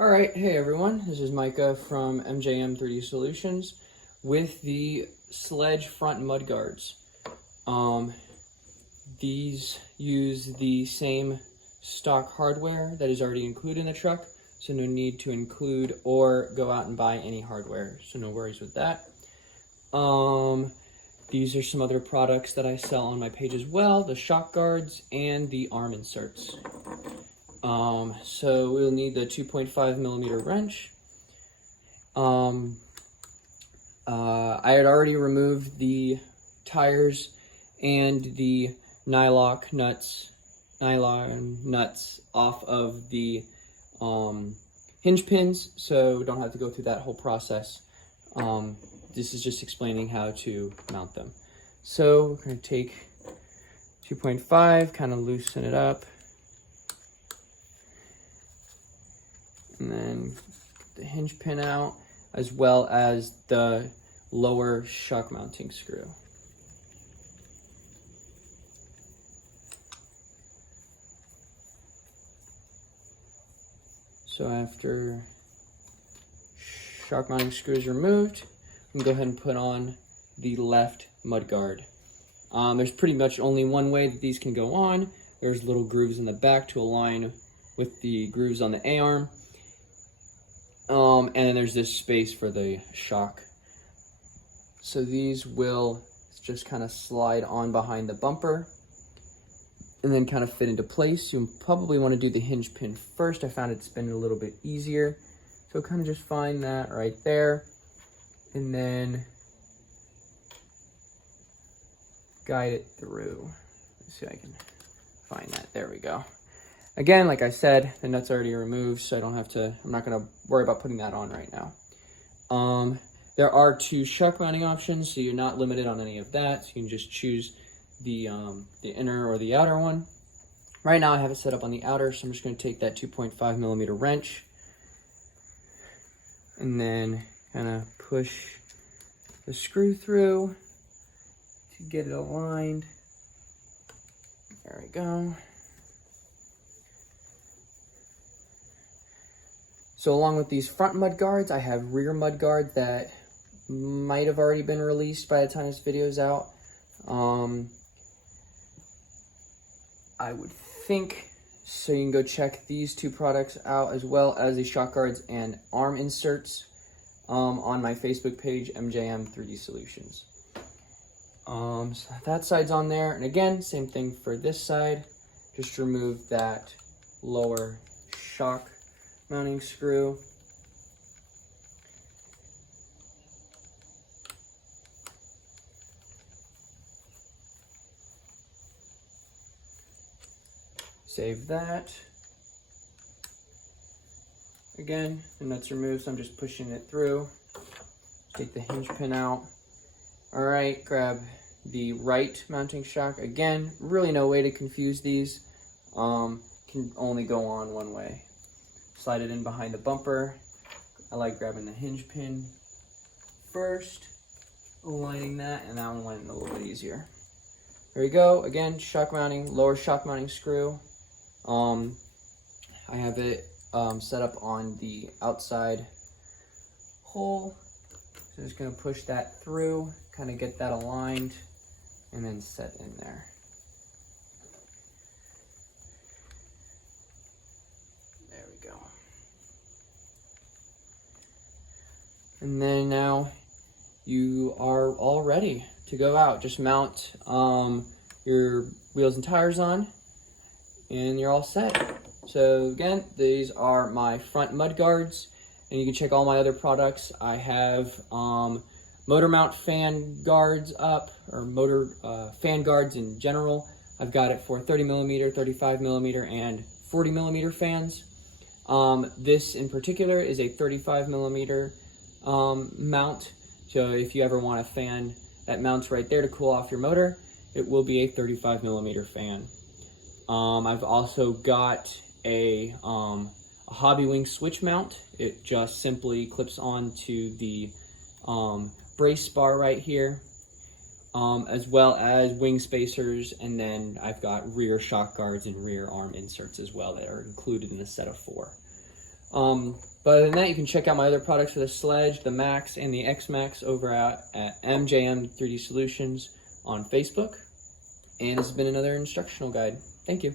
Alright, hey everyone, this is Micah from MJM3DSolution's with the Sledge front mudguards. These use the same stock hardware that is already included in the truck, so no need to include or go out and buy any hardware, so no worries with that. These are some other products that I sell on my page as well, the shock guards and the arm inserts. So we'll need the 2.5 millimeter wrench. I had already removed the tires and the nylon nuts off of the hinge pins, so we don't have to go through that whole process. This is just explaining how to mount them. So we're going to take 2.5, kind of loosen it up. And then get the hinge pin out, as well as the lower shock mounting screw. So after shock mounting screw is removed, we can go ahead and put on the left mudguard. There's pretty much only one way that these can go on. There's little grooves in the back to align with the grooves on the A-arm. And then there's this space for the shock. So these will just kind of slide on behind the bumper and then kind of fit into place. You probably want to do the hinge pin first. I found it spinning a little bit easier. So kind of just find that right there and then guide it through. Let's see if I can find that. There we go. Again, like I said, the nut's already removed, so I'm not gonna worry about putting that on right now. There are two shock mounting options, so you're not limited on any of that. So you can just choose the inner or the outer one. Right now I have it set up on the outer, so I'm just gonna take that 2.5 millimeter wrench and then kind of push the screw through to get it aligned. There we go. So along with these front mud guards, I have rear mud guards that might have already been released by the time this video is out. I would think, so you can go check these two products out as well as the shock guards and arm inserts on my Facebook page, MJM3DSolution's. So that side's on there. And again, same thing for this side. Just remove that lower shock mounting screw. Save that. Again, the nut's removed, so I'm just pushing it through. Take the hinge pin out. All right, grab the right mounting shock. Again, really no way to confuse these. Can only go on one way. Slide it in behind the bumper. I like grabbing the hinge pin first, aligning that, and that one went a little bit easier. There you go. Again, shock mounting, lower shock mounting screw. I have it set up on the outside hole. So I'm just gonna push that through, kind of get that aligned, and then set in there. And then now you are all ready to go out. Just mount your wheels and tires on and you're all set. So again, these are my front mud guards, and you can check all my other products. I have motor mount fan guards up, or motor fan guards in general. I've got it for 30 millimeter, 35 millimeter, and 40 millimeter fans. This in particular is a 35 millimeter mount, so if you ever want a fan that mounts right there to cool off your motor, it will be a 35 millimeter fan. I've also got a hobby wing switch mount. It just simply clips onto the brace bar right here, as well as wing spacers, and then I've got rear shock guards and rear arm inserts as well that are included in the set of 4. But other than that, you can check out my other products for the Sledge, the Max, and the X-Max over at MJM3DSolution's on Facebook. And this has been another instructional guide. Thank you.